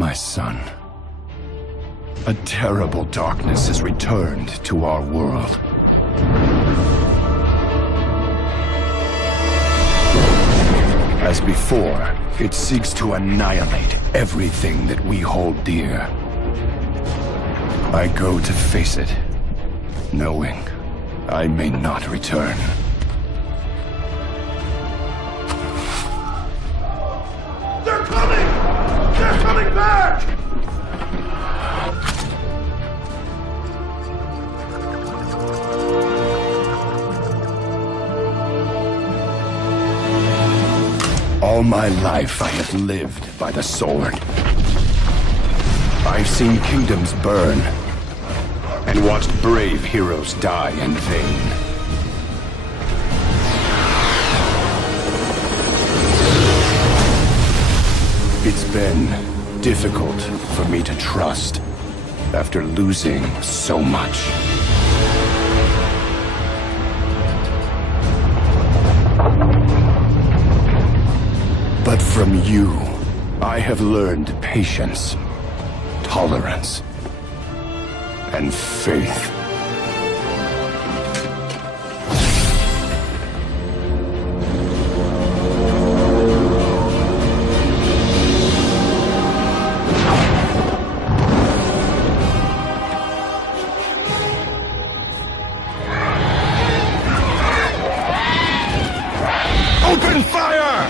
My son, a terrible darkness has returned to our world. As before, it seeks to annihilate everything that we hold dear. I go to face it, knowing I may not return. They're coming! They're coming back! All my life I have lived by the sword. I've seen kingdoms burn, and watched brave heroes die in vain. It's been difficult for me to trust after losing so much. But from you, I have learned patience, tolerance, and faith. Open fire!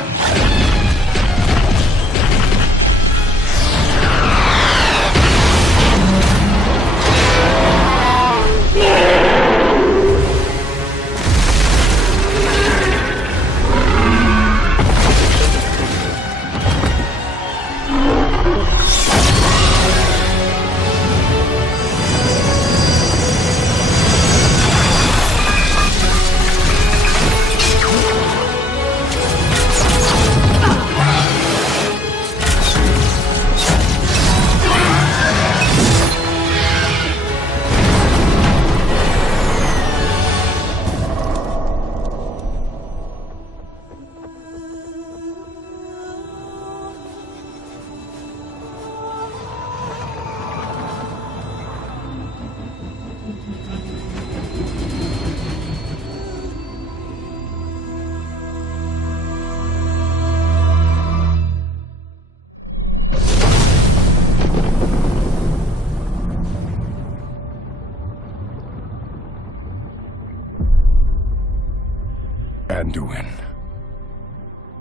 Anduin,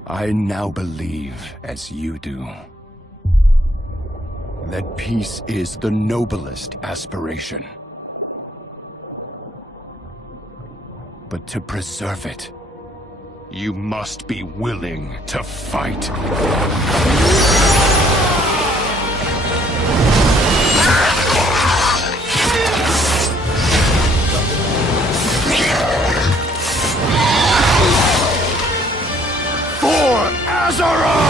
I now believe, as you do, that peace is the noblest aspiration. But to preserve it, you must be willing to fight. Azeroth!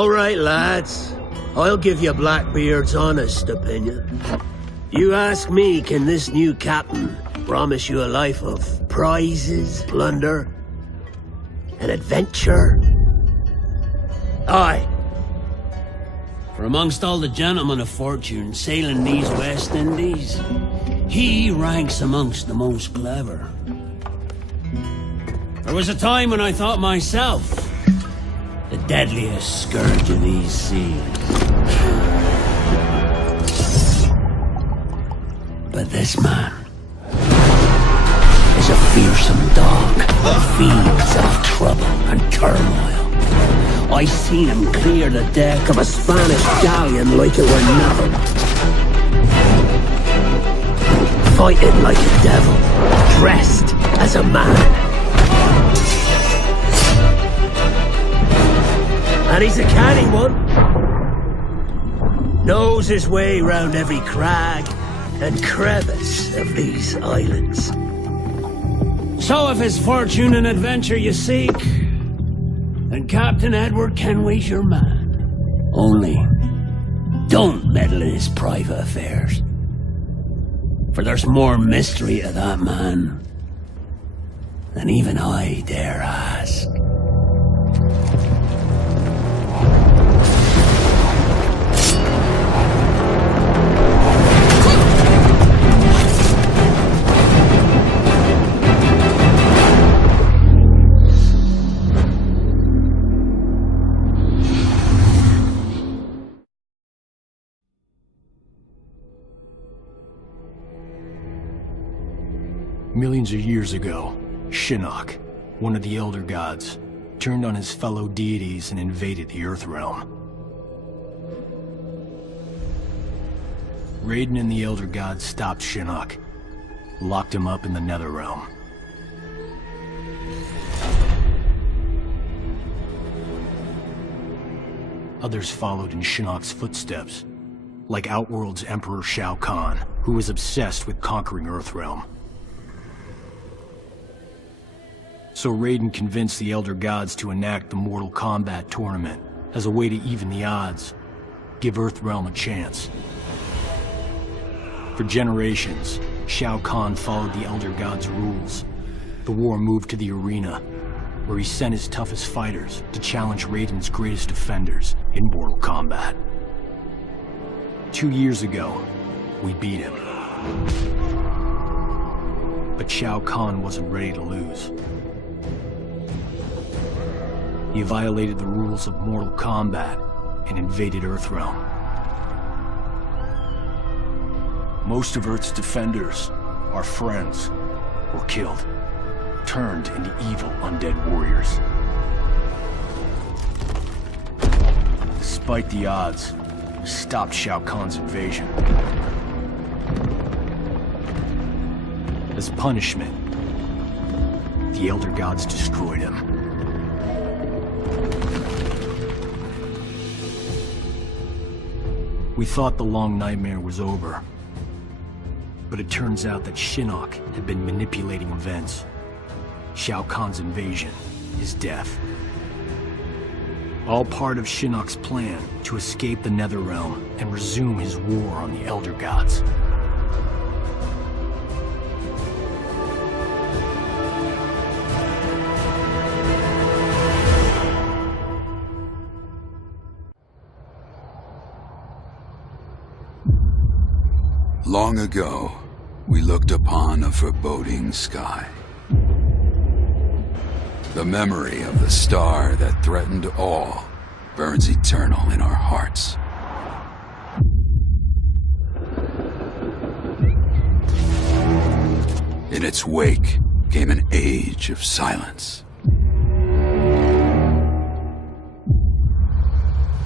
All right, lads. I'll give you Blackbeard's honest opinion. You ask me, can this new captain promise you a life of prizes, plunder, and adventure? Aye. For amongst all the gentlemen of fortune sailing these West Indies, he ranks amongst the most clever. There was a time when I thought myself the deadliest scourge of these seas. But this man is a fearsome dog that feeds off trouble and turmoil. I seen him clear the deck of a Spanish galleon like it were nothing. Fighting like a devil, dressed as a man. And he's a canny one. Knows his way round every crag and crevice of these islands. So if it's fortune and adventure you seek, then Captain Edward Kenway's your man. Only, don't meddle in his private affairs. For there's more mystery to that man than even I dare ask. Millions of years ago, Shinnok, one of the Elder Gods, turned on his fellow deities and invaded the Earthrealm. Raiden and the Elder Gods stopped Shinnok, locked him up in the Netherrealm. Others followed in Shinnok's footsteps, like Outworld's Emperor Shao Kahn, who was obsessed with conquering Earthrealm. So Raiden convinced the Elder Gods to enact the Mortal Kombat tournament as a way to even the odds, give Earthrealm a chance. For generations, Shao Kahn followed the Elder Gods' rules. The war moved to the arena, where he sent his toughest fighters to challenge Raiden's greatest defenders in Mortal Kombat. 2 years ago, we beat him. But Shao Kahn wasn't ready to lose. He violated the rules of Mortal Kombat and invaded Earthrealm. Most of Earth's defenders, our friends, were killed, turned into evil undead warriors. Despite the odds, we stopped Shao Kahn's invasion. As punishment, the Elder Gods destroyed him. We thought the long nightmare was over, but it turns out that Shinnok had been manipulating events. Shao Kahn's invasion, his death. All part of Shinnok's plan to escape the Netherrealm and resume his war on the Elder Gods. Long ago, we looked upon a foreboding sky. The memory of the star that threatened all burns eternal in our hearts. In its wake came an age of silence.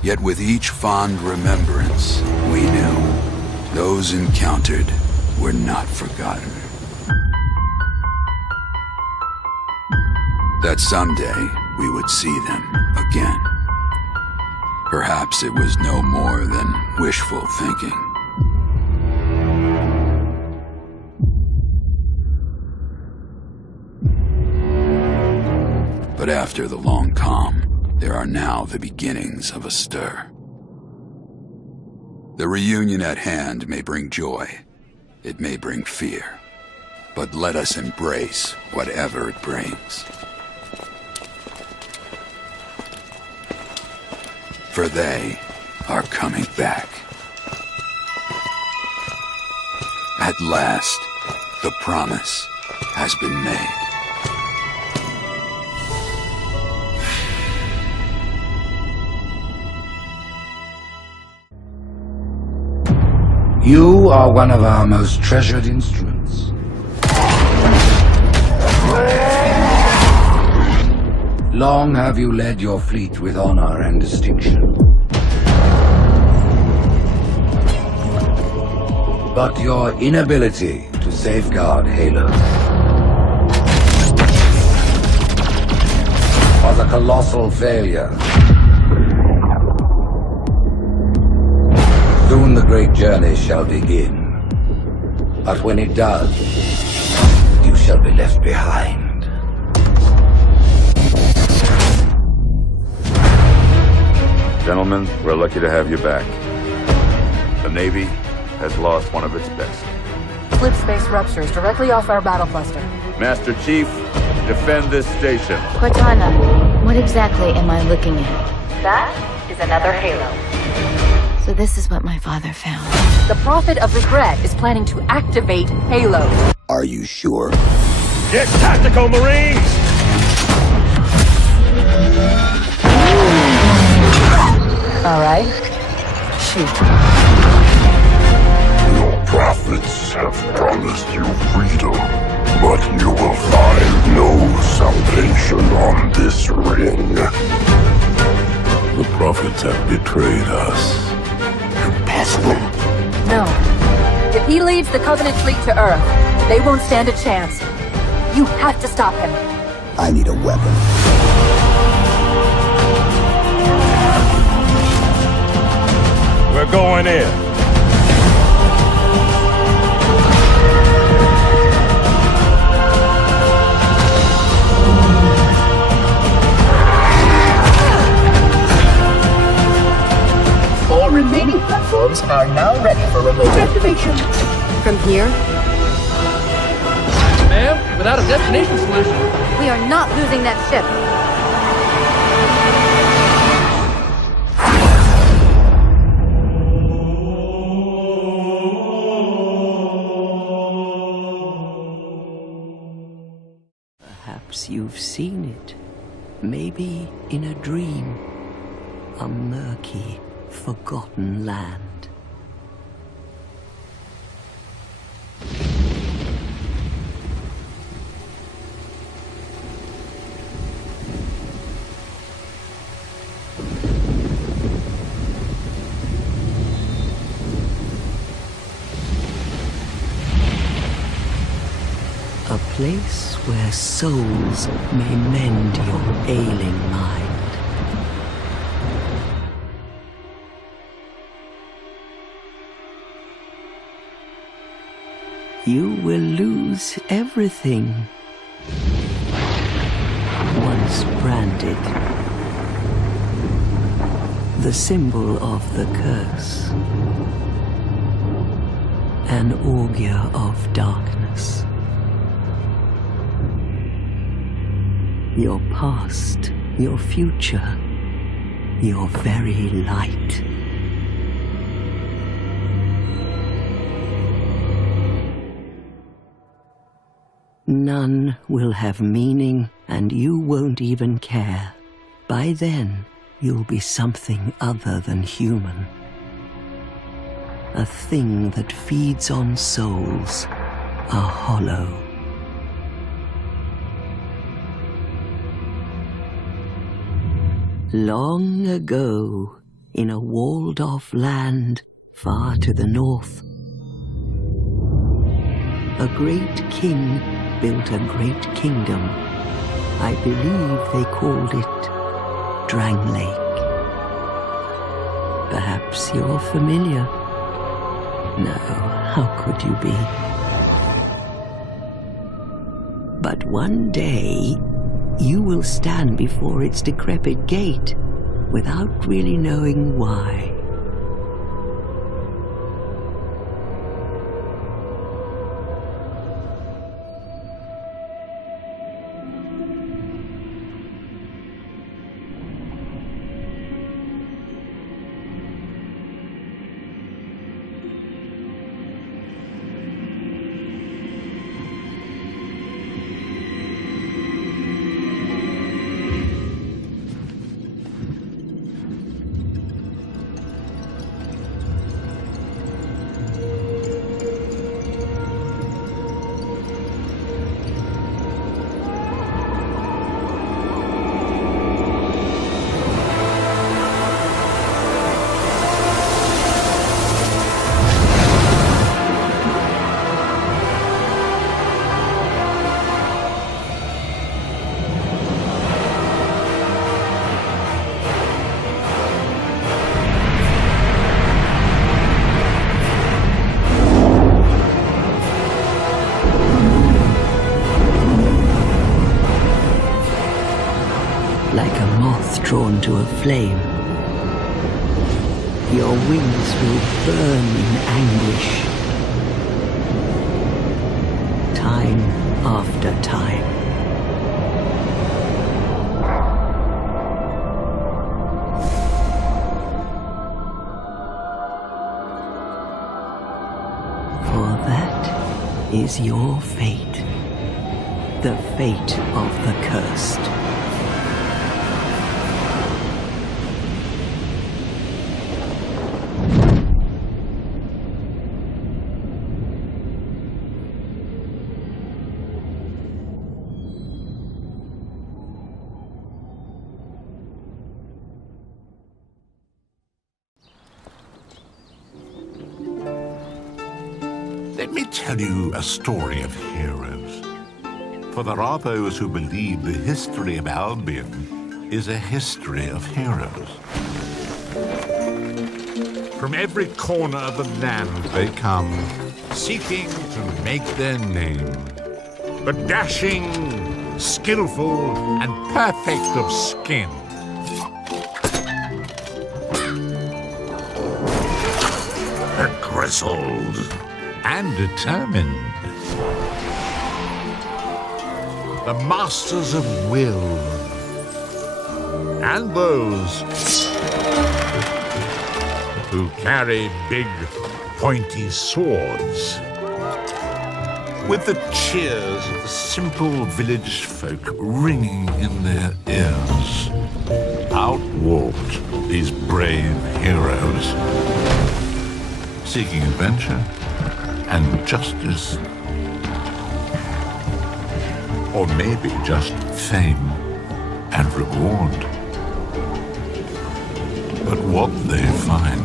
Yet with each fond remembrance, we knew those encountered were not forgotten. That someday we would see them again. Perhaps it was no more than wishful thinking. But after the long calm, there are now the beginnings of a stir. The reunion at hand may bring joy, it may bring fear, but let us embrace whatever it brings. For they are coming back. At last, the promise has been made. You are one of our most treasured instruments. Long have you led your fleet with honor and distinction. But your inability to safeguard Halo was a colossal failure. Soon the great journey shall begin. But when it does, you shall be left behind. Gentlemen, we're lucky to have you back. The Navy has lost one of its best. Slip space ruptures directly off our battle cluster. Master Chief, defend this station. Cortana, what exactly am I looking at? That is another Halo. So this is what my father found. The Prophet of Regret is planning to activate Halo. Are you sure? Get tactical, Marines! All right. Shoot. Your prophets have promised you freedom, but you will find no salvation on this ring. The prophets have betrayed us. Impossible. No. If he leads the Covenant fleet to Earth, they won't stand a chance. You have to stop him. I need a weapon. We're going in. All remaining platforms are now ready for remote activation. From here, Ma'am, without a destination solution. we are not losing that ship. Perhaps you've seen it. Maybe in a dream. A murky, forgotten land. A place where souls may mend your ailing mind. You will lose everything. Once branded. The symbol of the curse. An augur of darkness. Your past, your future, your very light. None will have meaning, and you won't even care. By then, you'll be something other than human. A thing that feeds on souls, a hollow. Long ago, in a walled-off land far to the north, a great king built a great kingdom. I believe they called it Drangleic. Perhaps you're familiar. No, how could you be? But one day, you will stand before its decrepit gate without really knowing why. Like a moth drawn to a flame, your wings will burn in anguish, time after time. For that is your fate, the fate of the cursed. Let me tell you a story of heroes. For there are those who believe the history of Albion is a history of heroes. From every corner of the land they come, seeking to make their name. But dashing, skillful, and perfect of skin. Grizzled and determined. The masters of will. And those who carry big, pointy swords. With the cheers of the simple village folk ringing in their ears, out walked these brave heroes, seeking adventure and justice, or maybe just fame and reward. But what they find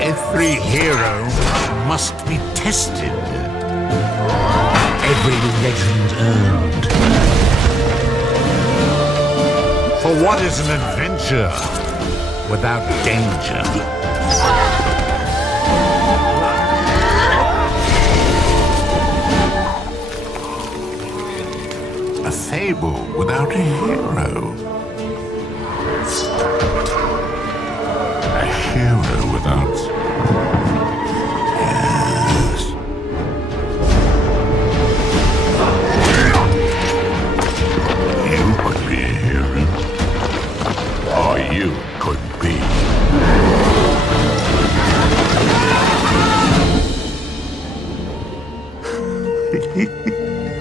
every hero must be tested, every legend earned. For what is an adventure without danger? A fable without a hero. A hero without... Yes. You could be a hero. Or you could be.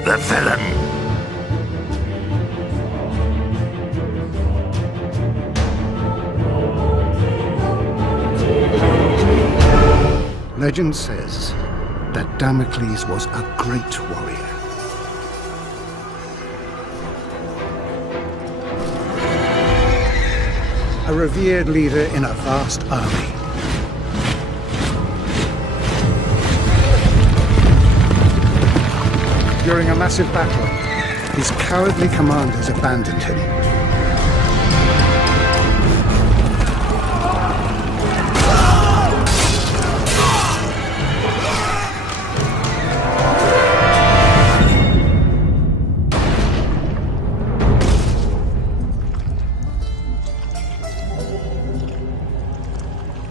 The villain. Legend says that Damocles was a great warrior. A revered leader in a vast army. During a massive battle, his cowardly commanders abandoned him.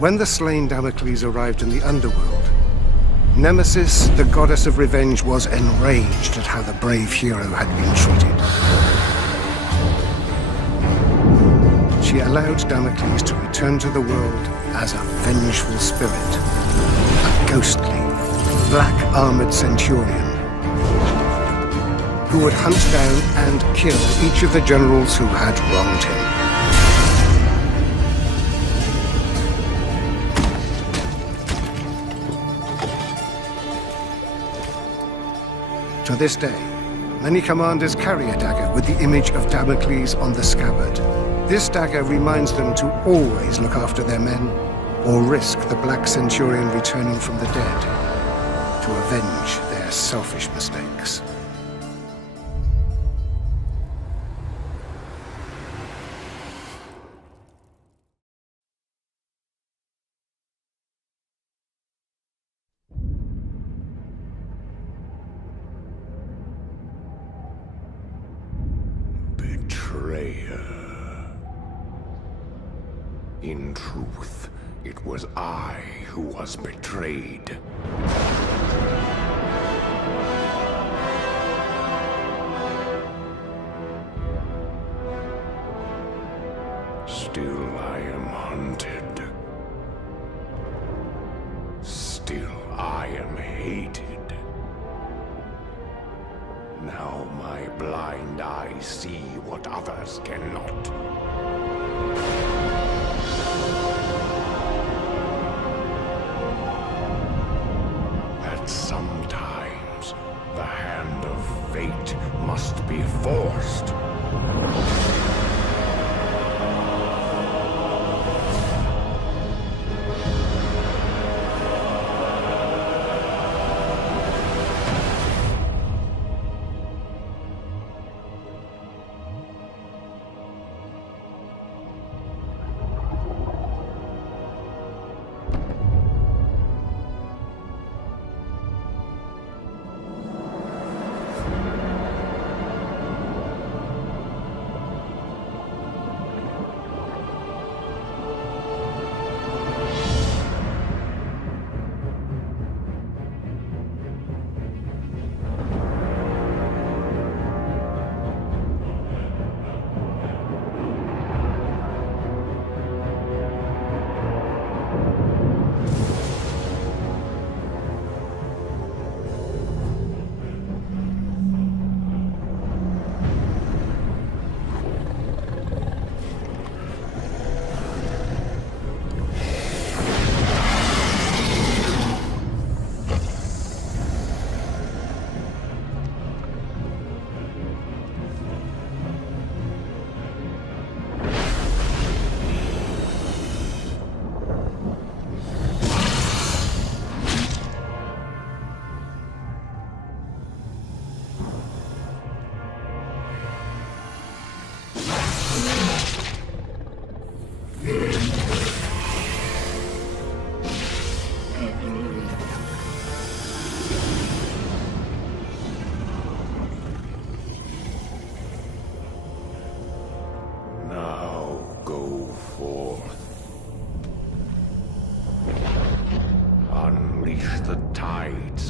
When the slain Damocles arrived in the underworld, Nemesis, the goddess of revenge, was enraged at how the brave hero had been treated. She allowed Damocles to return to the world as a vengeful spirit, a ghostly, black-armored centurion who would hunt down and kill each of the generals who had wronged him. To this day, many commanders carry a dagger with the image of Damocles on the scabbard. This dagger reminds them to always look after their men, or risk the Black Centurion returning from the dead to avenge their selfish mistakes. In truth, it was I who was betrayed. Still I am hunted. Still I am hated. Now my blind eyes see what others cannot. Sometimes the hand of fate must be forced.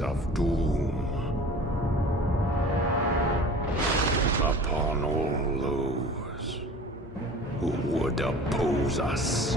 Of doom upon all those who would oppose us.